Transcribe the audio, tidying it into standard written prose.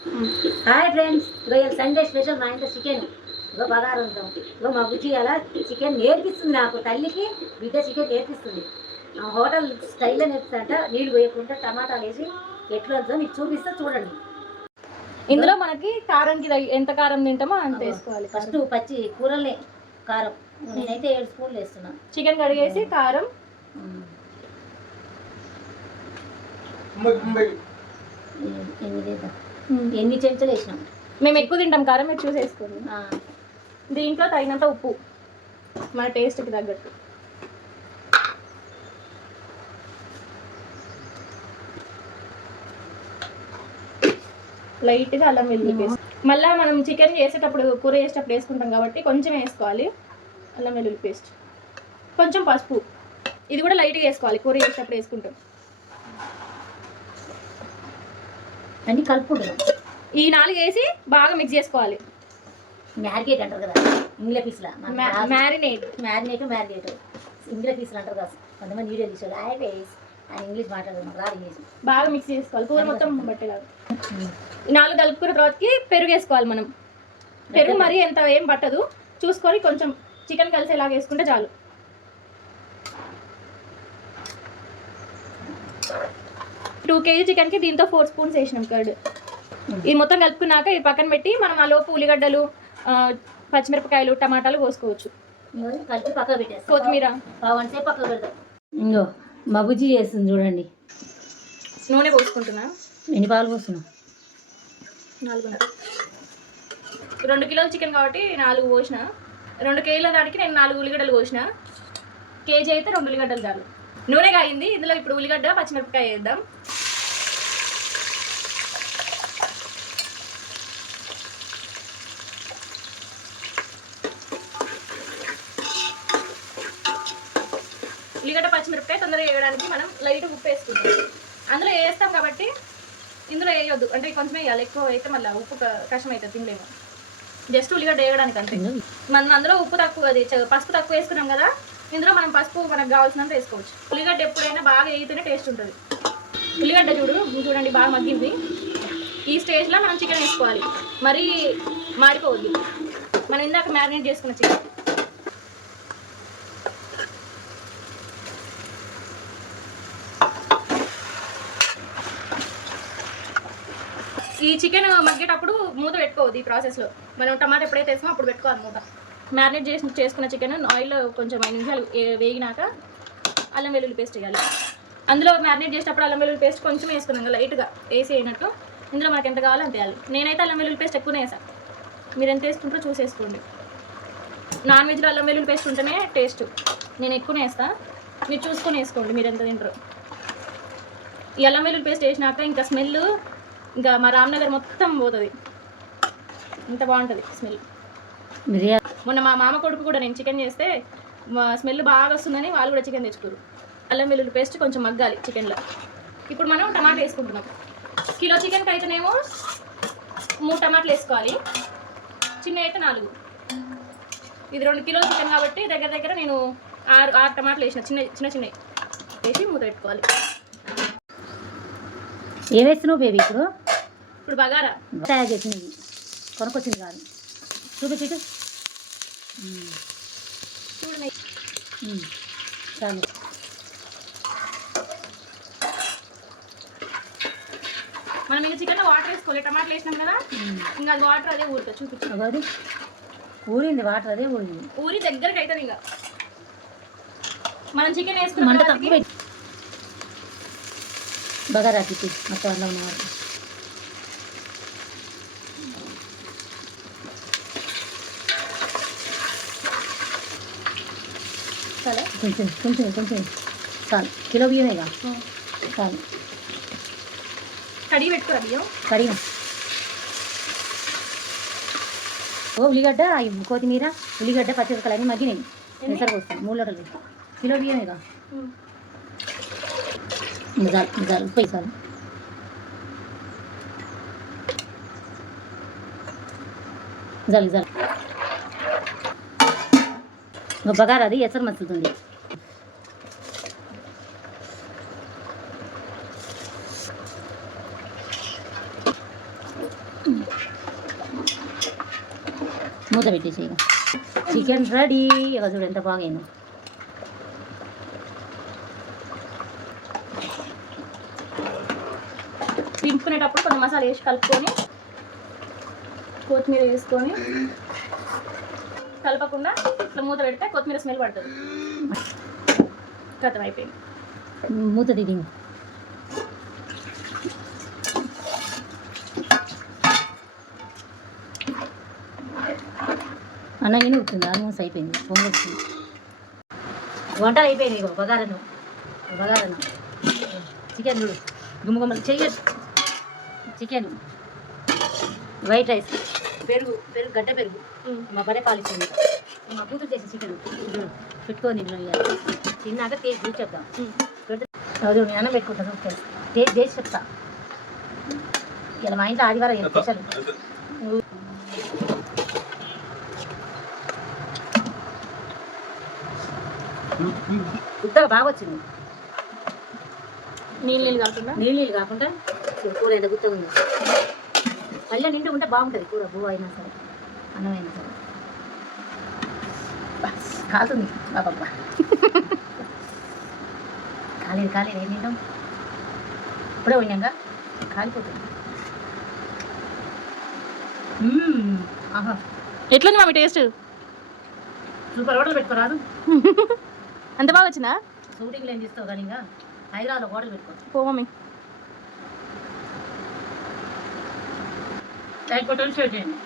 Hi friends, ఇవాళ Sunday special మా ఇంట్లో చికెన్ బగారు ఉంటాం. మా బుజ్జి అలా చికెన్ నేర్పిస్తుంది, నాకు తల్లికి బిడ్డ చికెన్ నేర్పిస్తుంది. హోటల్ స్టైల్లో నేర్పిస్తాంట. నీళ్ళు వేయకుండా టమాటాలు వేసి ఎట్లా వద్దో మీకు చూపిస్తా, చూడండి. ఇందులో మనకి కారంకి ఎంత కారం తింటామో అంత వేసుకోవాలి. ఫస్ట్ పచ్చి కూరలే కారం నేనైతే 7 స్పూన్లు వేస్తున్నా. చికెన్ కడిగేసి కారం ఎన్ని చెంచాలు వేసినాం. మేము ఎక్కువ తింటాం కారం, మీరు చూసి వేసుకోండి. దీంట్లో తగినంత ఉప్పు మన టేస్ట్కి తగ్గట్టు. లైట్గా అల్లం వెల్లుల్లి పేస్ట్. మళ్ళీ మనం చికెన్ చేసేటప్పుడు కూర చేసేటప్పుడు వేసుకుంటాం కాబట్టి కొంచెం వేసుకోవాలి అల్లం వెల్లుల్లి పేస్ట్. కొంచెం పసుపు, ఇది కూడా లైట్గా వేసుకోవాలి, కూర చేసేటప్పుడు వేసుకుంటాం. అన్ని కలుపుకుంటాం. ఈ 4 వేసి బాగా మిక్స్ చేసుకోవాలి. మ్యారినేట్ అంటారు కదా ఇంగ్లీష్ పీస్లా. మ్యారినేట్ ఇంగ్లీష్ పీస్లు అంటారు కదా. కొంతమంది వీడియో తీసుకోవాలి ఆయన ఇంగ్లీష్ మాట్లాడదు, రాదు ఇంగ్లీష్. బాగా మిక్స్ చేసుకోవాలి కూర మొత్తం బట్టేలాగా. 4 కలుపుకున్న తర్వాతకి పెరుగు వేసుకోవాలి మనం. పెరుగు మరీ ఎంత ఏం పట్టదు, చూసుకొని కొంచెం చికెన్ కలిసేలాగా వేసుకుంటే చాలు. టూ కేజీ చికెన్కి దీంతో 4 స్పూన్స్ వేసినాం కర్డ్. ఇది మొత్తం కలుపుకున్నాక ఇది పక్కన పెట్టి మనం ఆ లోపు ఉల్లిగడ్డలు, పచ్చిమిరపకాయలు, టమాటాలు కోసుకోవచ్చు. కలిపి పక్కన పెట్టేస్తాం. కొత్తిమీర పావుగంట పక్కన పెడతాం. ఇంకో మా బుజ్జి చేస్తుంది చూడండి. నూనె పోసుకుంటున్నా. ఎన్ని పాలు పోస్తున్నాం? 4. 2 కిలోల చికెన్ కాబట్టి 4 పోసిన. 2 కేజీల దానికి నేను 4 ఉల్లిగడ్డలు పోసిన. కేజీ అయితే 2 ఉల్లిగడ్డలు చాలు. నూనె కాగింది, ఇందులో ఇప్పుడు ఉల్లిగడ్డ, పచ్చిమిరపకాయ వేద్దాం. ఉల్లిగడ్డ, పచ్చిమిరపకాయ తొందరగా వేయడానికి మనం లైట్ ఉప్పు వేసుకుంటాం. అందులో వేస్తాం కాబట్టి ఇందులో వేయొద్దు, అంటే కొంచెం వేయాలి. ఎక్కువ అయితే మళ్ళీ ఉప్పు కష్టం అవుతుంది, తినలేము. జస్ట్ ఉల్లిగడ్డ వేయడానికి అంతే. మనం అందులో ఉప్పు తక్కువ, అది పసుపు తక్కువ వేసుకున్నాం కదా, ఇందులో మనం పసుపు మనకు కావాల్సినంత వేసుకోవచ్చు. ఉల్లిగడ్డ ఎప్పుడైనా బాగా వేయితేనే టేస్ట్ ఉంటుంది. ఉల్లిగడ్డ చూడండి బాగా మగ్గింది. ఈ స్టేజ్లో మనం చికెన్ వేసుకోవాలి, మరీ మాడిపోవద్దు. మనం ఇందాక మ్యారినేట్ చేసుకున్న చికెన్. ఈ చికెన్ మగ్గేటప్పుడు మూత పెట్టుకోవద్దు. ఈ ప్రాసెస్లో మనం టమాటా ఎప్పుడైతే వేసామో అప్పుడు పెట్టుకోవాలి మూత. మ్యారినేట్ చేసుకున్న చికెన్ ఆయిల్లో కొంచెం 5 నిమిషాలు వేగినాక అల్లం వెల్లుల్లి పేస్ట్ వేయాలి. అందులో మ్యారినేట్ చేసేటప్పుడు అల్లం వెల్లుల్లి పేస్ట్ కొంచెం వేసుకున్నాం కదా, లైట్గా వేసి అయినట్టు. ఇందులో మనకు ఎంత కావాలో అంత వేయాలి. నేనైతే అల్లం వెల్లుల్లి పేస్ట్ ఎక్కువనే వేసాను, మీరు ఎంత వేసుకుంటారో చూసేసుకోండి. నాన్ వెజ్లో అల్లం వెల్లుల్లి పేస్ట్ ఉంటేనే టేస్ట్. నేను ఎక్కువనే వేస్తాను, మీరు చూసుకొని వేసుకోండి మీరు ఎంత తింటారో. ఈ అల్లం వెల్లుల్లి పేస్ట్ వేసినాక ఇంకా స్మెల్ ఇంకా మా రామ్నగర్ మొత్తం పోతుంది, ఇంత బాగుంటుంది స్మెల్. మొన్న మా మామ కొడుకు కూడా నేను చికెన్ చేస్తే స్మెల్ బాగా వస్తుందని వాళ్ళు కూడా చికెన్ తెచ్చుకోరు. అల్లం వెల్లుల్లి పేస్ట్ కొంచెం మగ్గాలి చికెన్లో. ఇప్పుడు మనం టమాటా వేసుకుంటున్నాం. కిలో చికెన్కి అయితేనేమో 3 టమాటాలు వేసుకోవాలి, చిన్న అయితే 4. ఇది 2 కిలోల చికెన్ కాబట్టి దగ్గర నేను 6 టమాటాలు వేసిన, చిన్న వేసి మూత పెట్టుకోవాలి. ఏం వేస్తున్నావు బేబీ? ఇప్పుడు బగారా తయారు చేసింది, కొనుక్కొచ్చింది కాదు. చూడండి చాలు. మనం ఇంకా చికెన్లో వాటర్ వేసుకోవాలి. టమాటాలు వేసినాం కదా, ఇంకా అది వాటర్ అదే ఊరుతుంది. చూపించు. అది ఊరింది, వాటర్ అదే ఊరి దగ్గరికి అవుతుంది. ఇంకా మనం చికెన్ వేసుకున్నాం బగారా తిప్పి మొత్తం అలా ఉన్నవారు. చాలా కొంచెం చాలు. కిలో బియ్యమేగా చాలు. కడిగి పెట్టుకోరా బియ్యం? కడిగా. ఉల్లిగడ్డ, కొత్తిమీర, ఉల్లిగడ్డ, పచ్చిమిరపకాయలు అన్నీ మగ్గినాయి. పెసర పోస్తాను 3 లోటలు. కిలో బియ్యమేగా చాలు. ఉప్పు వేసాను. చాలు. బగారా అది ఎసరు మసులుతుంది. మూత పెట్టేసి ఇక చికెన్ రెడీ. ఇక చూడు ఎంత బాగైందో. దింపుకునేటప్పుడు కొంచెం మసాలా వేసి కలుపుకొని కొత్తిమీర వేసుకొని కలపకుండా ఇట్లా మూత పెడితే కొత్తిమీర స్మెల్ పడుతుంది. కథం అయిపోయింది. మూత తీది. అన్నగానే ఉంటుంది. ఆల్మోస్ట్ అయిపోయింది. పొంగొచ్చింది. వంటలు అయిపోయినాయి. ఇగో బగారన్నం చికెన్ చూడు గుమ్మగుమ్మలు చెయ్యొచ్చు. చికెన్, వైట్ రైస్, పెరుగు గడ్డ పెరుగు. మా బడే పాలిచ్చింది. మా కూతురు చేసిన చికెన్ చూడు పెట్టుకొని తిన్నాక టేస్ట్ చూసి చెప్తాం. రోజు నేను అన్నం పెట్టుకుంటాను. టేస్ట్ చేసి చెప్తా. ఇలా మా ఇంట్లో ఆదివారం స్పెషల్. గుత్తగా బాగా వచ్చింది. నీళ్ళు కాకుండా కూర ఎంత గుత్తగా ఉంది. పల్లె నిండు ఉంటే బాగుంటుంది కూర. బువ్వ అయినా సరే అన్నం అయినా సరే. కాలుతుంది బాబా. కాలేదు ఏం తింటాం. ఇప్పుడే పోయినాక కాలిపోతుంది. ఆహా, ఎట్లుంది మమ్మీ టేస్ట్? సూపర్. హోటల్ పెట్టుకోరాదు. అంత బాగా వచ్చిందా? షూటింగ్లో ఏం చేస్తావు కానీ ఇంకా హైదరాబాద్లో హోటల్ పెట్టుకో. పో మమ్మీ. లైక్ కొట్టండి, షేర్ చేయండి.